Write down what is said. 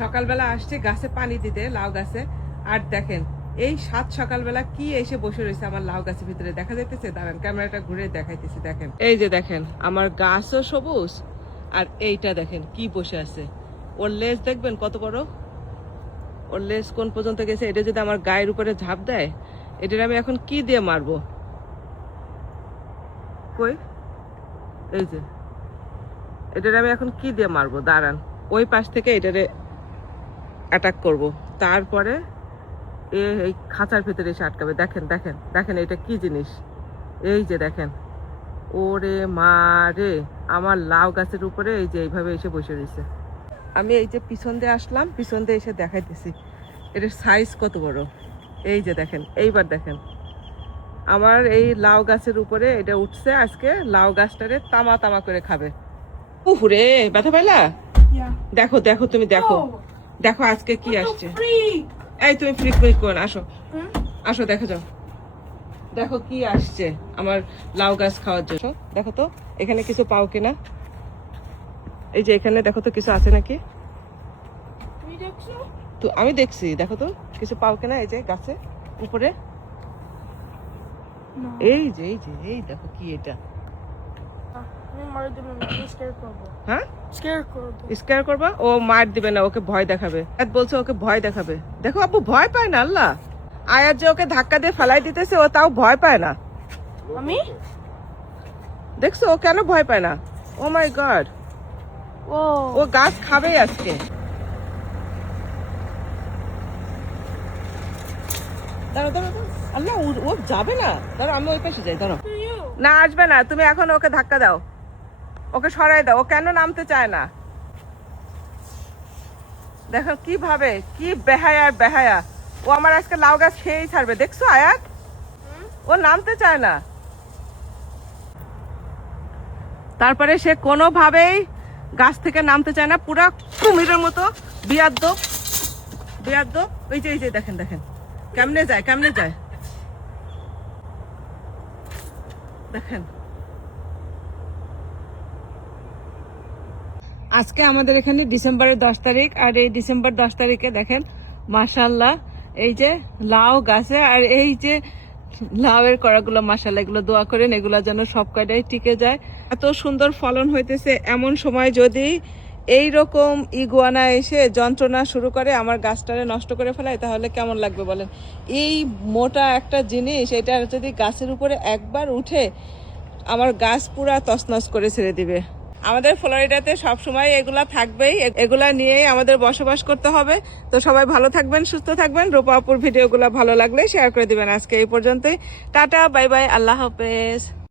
সকালবেলা আসছে গাছে পানি দিতে, লাউ গাছে। আর দেখেন এই সাত সকালবেলা কি এসে বসে রয়েছে আমার লাউ গাছের ভিতরে, দেখা যাইতেছে? দাঁড়ান ক্যামেরাটা ঘুরে দেখাইতেছি। দেখেন এই যে দেখেন আমার গাছও সবুজ, আর এইটা দেখেন কি বসে আছে। ওর লেজ দেখবেন কত বড়, ওর লেজ কোন পর্যন্ত গেছে। এটা যদি আমার গায়ের উপরে ঝাঁপ দেয়, এটার আমি এখন কি দিয়ে মারবো? কই, এই যে এটার আমি এখন কি দিয়ে মারবো? দাঁড়ান, ওই পাশ থেকে এটারে অ্যাটাক করব, তারপরে এই খাঁচার ভিতরে এসে আটকাবে। দেখেন দেখেন দেখেন এটা কি জিনিস, এই যে দেখেন। ওরে মা রে, আমার লাউ গাছের উপরে এই যে এইভাবে এসে বসে রয়েছে। আমি এই যে পিছন দিয়ে আসলাম, পিছন দিয়ে এসে দেখাইতেছি এটার সাইজ কত বড়। এই যে দেখেন, এইবার দেখেন আমার এই লাউ গাছের উপরে এটা উঠছে। আজকে লাউ গাছটারে তামা তামা করে খাবে। উহুরে, ব্যথা পাইলা? দেখো দেখো তুমি দেখো, দেখো আজকে কি আসছে। এই তুমি ফ্রিক ফ্রিক করো না, আসো আসো, দেখো যাও, দেখো কি আসছে আমার লাউ গাছ খাওয়ার জন্য। দেখো তো এখানে কিছু পাও কিনা, এই যে এখানে দেখো তো কিছু আছে নাকি। তো আমি দেখছি, দেখো তো কিছু পাও কিনা এই যে গাছে উপরে। এই যে এই যে এই দেখো কি এটা। হ্যাঁ, স্কেয়ার করবা? ও মার দিবে না, ওকে ভয় দেখাবে। বলছে ওকে ভয় দেখাবে। দেখো আপু ভয় পায় না। আল্লাহ, আয়াত যে ওকে ধাক্কা দিয়ে ফেলাই দিতেছে, ও তাও ভয় পায় না। আমি দেখছো ও কেন ভয় পায় না? ও মাই গড, ও গাছ খাবেই আজকে। দাঁড়াও দাঁড়াও, আল্লাহ ও যাবে না। দাঁড়াও আমি ওই পাশে যাই। দাঁড়াও, না আসবে না, তুমি এখন ওকে ধাক্কা দাও, ওকে সরাই দাও। ও কেন নামতে চায় না? দেখো কিভাবে, কি বেহায়া বেহায়া। ও আমার আজকে লাউ গাছ খেয়েই ছাড়বে, দেখছো আয়াত? ও নামতে চায় না। তারপরে সে কোনোভাবেই গাছ থেকে নামতে চায় না, পুরা কুমিরের মতো বিয়াদ্দপ বিয়াদ্দপ। ওই যে এই যে দেখেন দেখেন কেমনে যায়, কেমনে যায় দেখেন। আজকে আমাদের এখানে ডিসেম্বরের 10 তারিখ, আর এই ডিসেম্বর 10 তারিখে দেখেন মাশাআল্লাহ এই যে লাউ গাছে, আর এই যে লাউয়ের কড়াগুলো মাশাআল্লাহ, এগুলো দোয়া করেন এগুলো যেন সব কয়টাই টিকে যায়। এত সুন্দর ফলন হইতেছে, এমন সময় যদি এইরকম ইগুয়ানা এসে যন্ত্রণা শুরু করে আমার গাছটারে নষ্ট করে ফেলায়, তাহলে কেমন লাগবে বলেন? এই মোটা একটা জিনিস, এটা যদি গাছের উপরে একবার উঠে আমার গাছ পুরা তছনছ করে ছেড়ে দিবে। আমাদের ফ্লোরিডাতে সবসময় এগুলা থাকবেই, এগুলা নিয়েই আমাদের বসবাস করতে হবে। তো সবাই ভালো থাকবেন, সুস্থ থাকবেন। রূপা আপুর ভিডিওগুলো ভালো লাগলে শেয়ার করে দিবেন। আজকে এই পর্যন্তই, টাটা বাই বাই, আল্লাহ হাফেজ।